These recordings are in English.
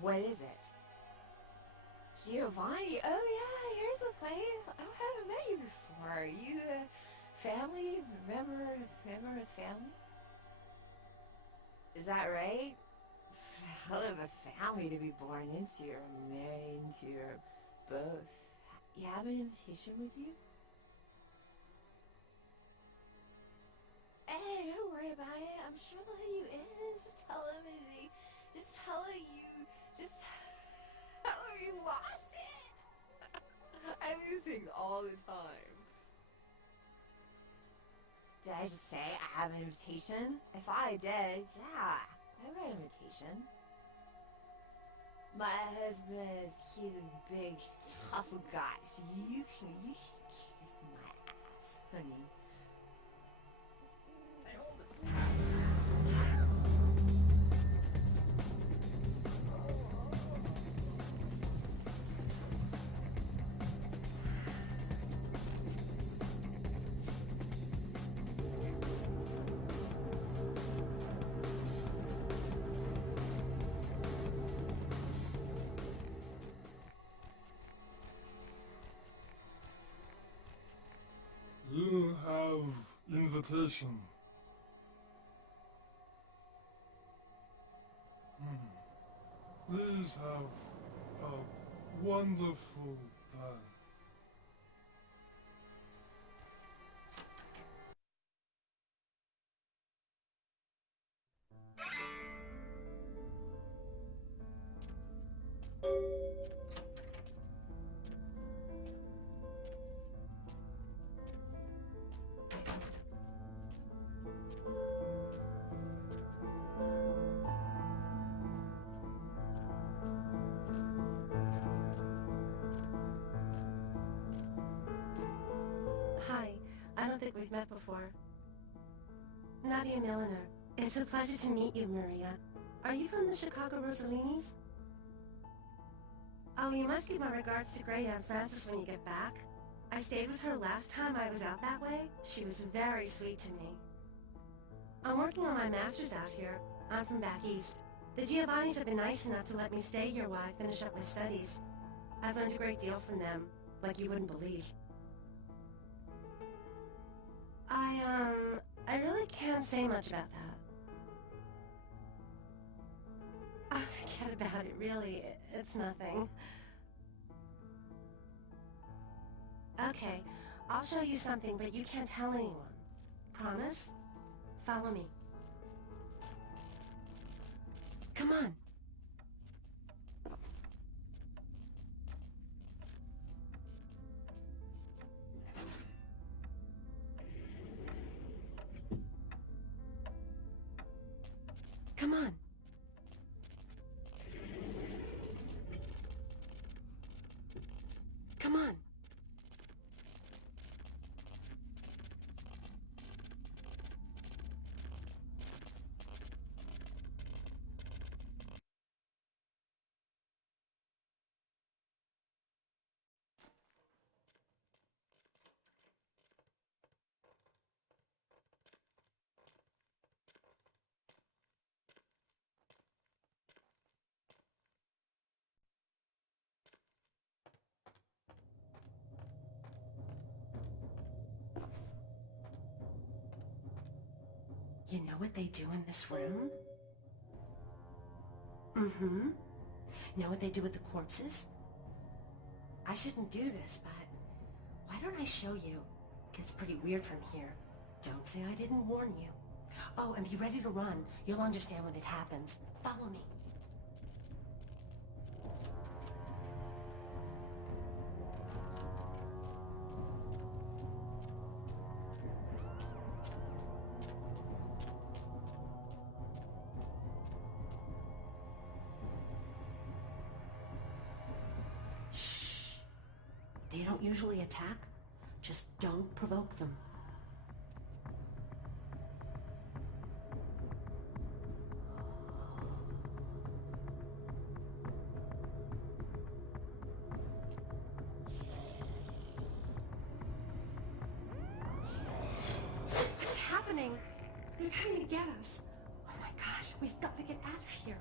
What is it? Giovanni? Oh yeah, here's the place. Oh, I haven't met you before. Are you family? Member of family? Is that right? Hell of a family to be born into or married into or both. You have an invitation with you? Hey, don't worry about it. I'm sure they'll let you in. Just tell them just tell them you lost it. I lose things all the time. Did I just say I have an invitation? If I did, yeah, I got an invitation. My husband he's a big, tough guy, so you can kiss my ass, honey. Hey, hold it. You have invitation. Please have a wonderful time. Hi, I don't think we've met before. Nadia Milliner. It's a pleasure to meet you, Maria. Are you from the Chicago Rossellini's? Oh, you must give my regards to Great Aunt Frances when you get back. I stayed with her last time I was out that way. She was very sweet to me. I'm working on my master's out here. I'm from back east. The Giovannis have been nice enough to let me stay here while I finish up my studies. I've learned a great deal from them, like you wouldn't believe. I really can't say much about that. Oh, forget about it, really. It's nothing. Okay, I'll show you something, but you can't tell anyone. Promise? Follow me. Come on. Come on. Come on. You know what they do in this room? Mm-hmm. Know what they do with the corpses? I shouldn't do this, but why don't I show you? It gets pretty weird from here. Don't say I didn't warn you. Oh, and be ready to run. You'll understand when it happens. Follow me. Shh. They don't usually attack. Just don't provoke them. What's happening? They're coming to get us. Oh my gosh, we've got to get out of here.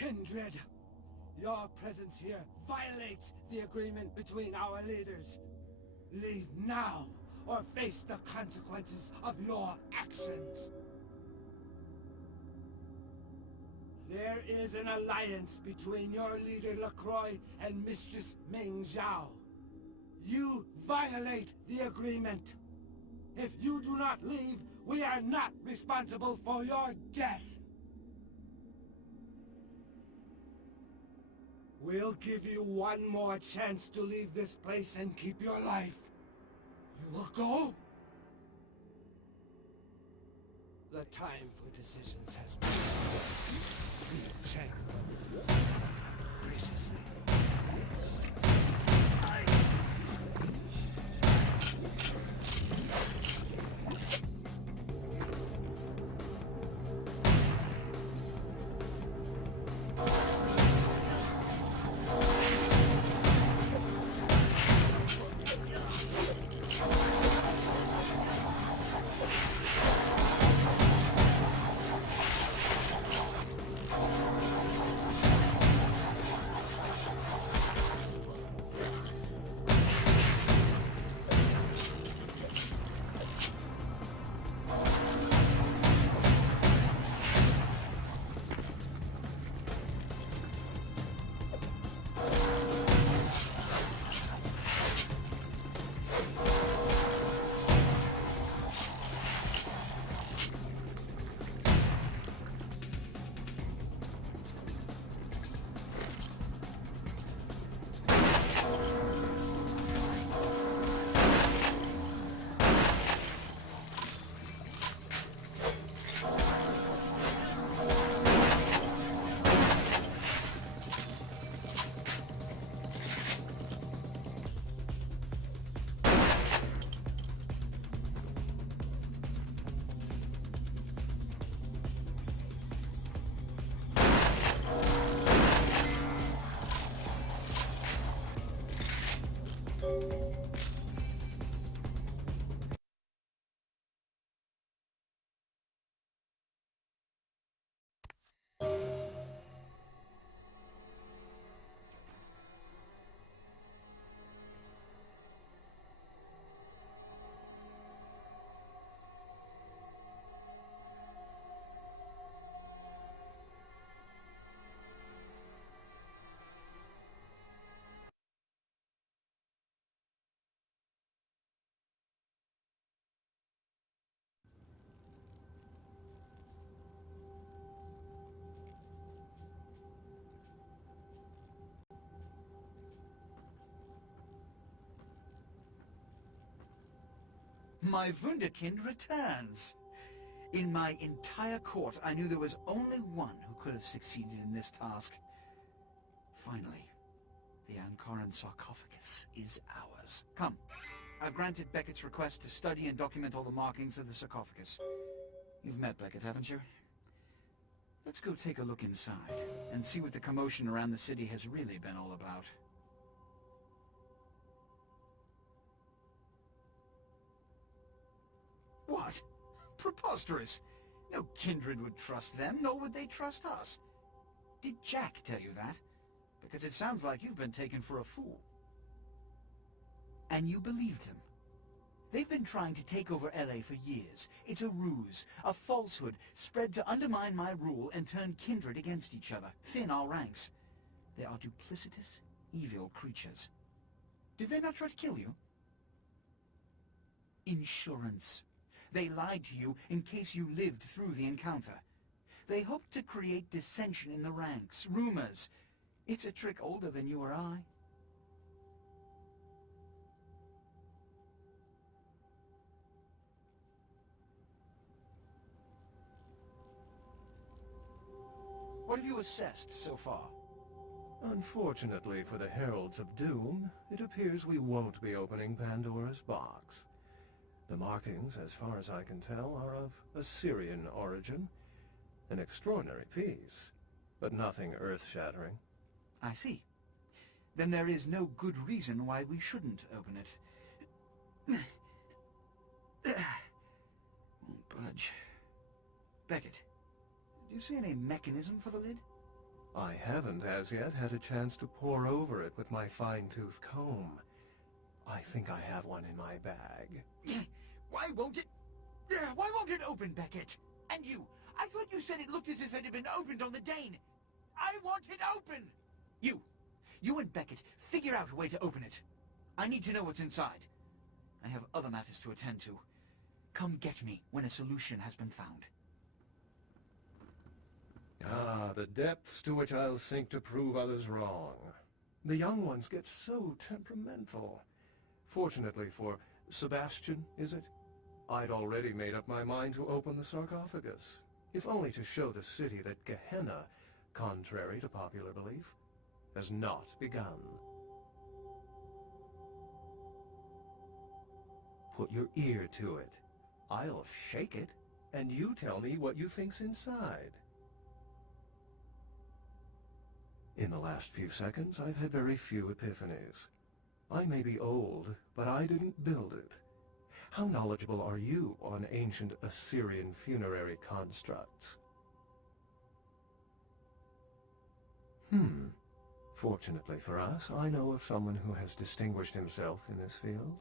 Kindred, your presence here violates the agreement between our leaders. Leave now, or face the consequences of your actions. There is an alliance between your leader LaCroix and Mistress Ming Zhao. You violate the agreement. If you do not leave, we are not responsible for your death. We'll give you one more chance to leave this place and keep your life. You will go? The time for decisions has passed. Please check graciously. My Wunderkind returns. In my entire court, I knew there was only one who could have succeeded in this task. Finally, the Ankaran sarcophagus is ours. Come, I've granted Beckett's request to study and document all the markings of the sarcophagus. You've met Beckett, haven't you? Let's go take a look inside and see what the commotion around the city has really been all about. What? Preposterous! No kindred would trust them, nor would they trust us. Did Jack tell you that? Because it sounds like you've been taken for a fool. And you believed them. They've been trying to take over LA for years. It's a ruse, a falsehood, spread to undermine my rule and turn kindred against each other, thin our ranks. They are duplicitous, evil creatures. Did they not try to kill you? Insurance. They lied to you in case you lived through the encounter. They hoped to create dissension in the ranks, rumors. It's a trick older than you or I. What have you assessed so far? Unfortunately for the Heralds of Doom, it appears we won't be opening Pandora's box. The markings, as far as I can tell, are of Assyrian origin. An extraordinary piece, but nothing earth-shattering. I see. Then there is no good reason why we shouldn't open it. Won't budge. Beckett, do you see any mechanism for the lid? I haven't as yet had a chance to pore over it with my fine-tooth comb. I think I have one in my bag. Why won't it... Why won't it open, Beckett? And you, I thought you said it looked as if it had been opened on the Dane. I want it open! You and Beckett, figure out a way to open it. I need to know what's inside. I have other matters to attend to. Come get me when a solution has been found. Ah, the depths to which I'll sink to prove others wrong. The young ones get so temperamental. Fortunately for Sebastian, is it? I'd already made up my mind to open the sarcophagus, if only to show the city that Gehenna, contrary to popular belief, has not begun. Put your ear to it. I'll shake it, and you tell me what you think's inside. In the last few seconds, I've had very few epiphanies. I may be old, but I didn't build it. How knowledgeable are you on ancient Assyrian funerary constructs? Fortunately for us, I know of someone who has distinguished himself in this field.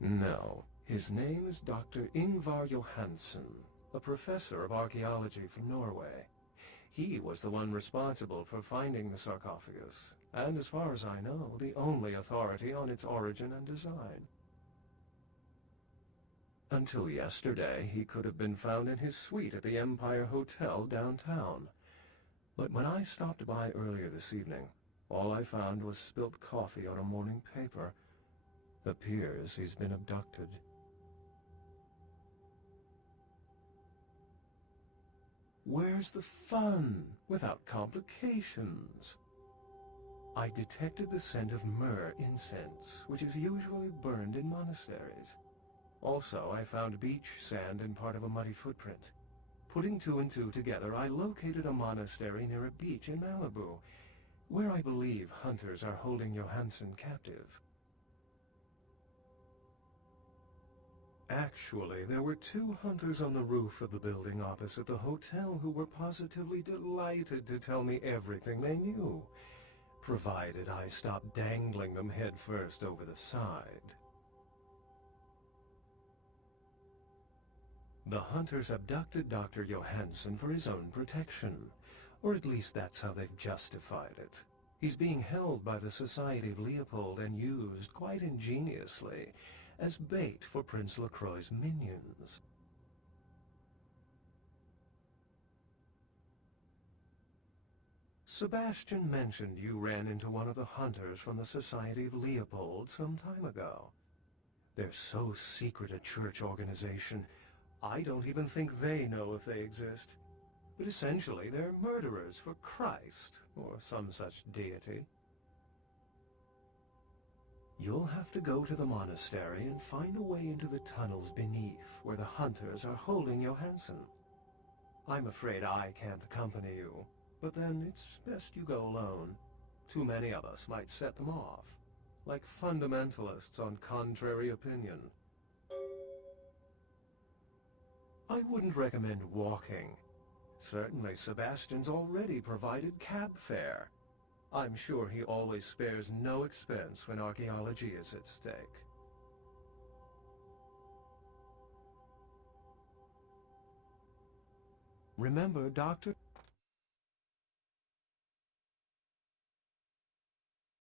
No. His name is Dr. Ingvar Johansen, a professor of archaeology from Norway. He was the one responsible for finding the sarcophagus, and as far as I know, the only authority on its origin and design. Until yesterday, he could have been found in his suite at the Empire Hotel downtown. But when I stopped by earlier this evening, all I found was spilt coffee on a morning paper. Appears he's been abducted. Where's the fun without complications? I detected the scent of myrrh incense, which is usually burned in monasteries. Also, I found beach sand in part of a muddy footprint. Putting two and two together, I located a monastery near a beach in Malibu, where I believe hunters are holding Johansen captive. Actually, there were two hunters on the roof of the building opposite the hotel who were positively delighted to tell me everything they knew, provided I stopped dangling them head first over the side. The hunters abducted Dr. Johansen for his own protection, or at least that's how they've justified it. He's being held by the Society of Leopold and used, quite ingeniously, as bait for Prince LaCroix's minions. Sebastian mentioned you ran into one of the hunters from the Society of Leopold some time ago. They're so secret a church organization, I don't even think they know if they exist. But essentially, they're murderers for Christ, or some such deity. You'll have to go to the monastery and find a way into the tunnels beneath, where the hunters are holding Johansen. I'm afraid I can't accompany you, but then it's best you go alone. Too many of us might set them off, like fundamentalists on contrary opinion. I wouldn't recommend walking. Certainly Sebastian's already provided cab fare. I'm sure he always spares no expense when archaeology is at stake. Remember, Dr.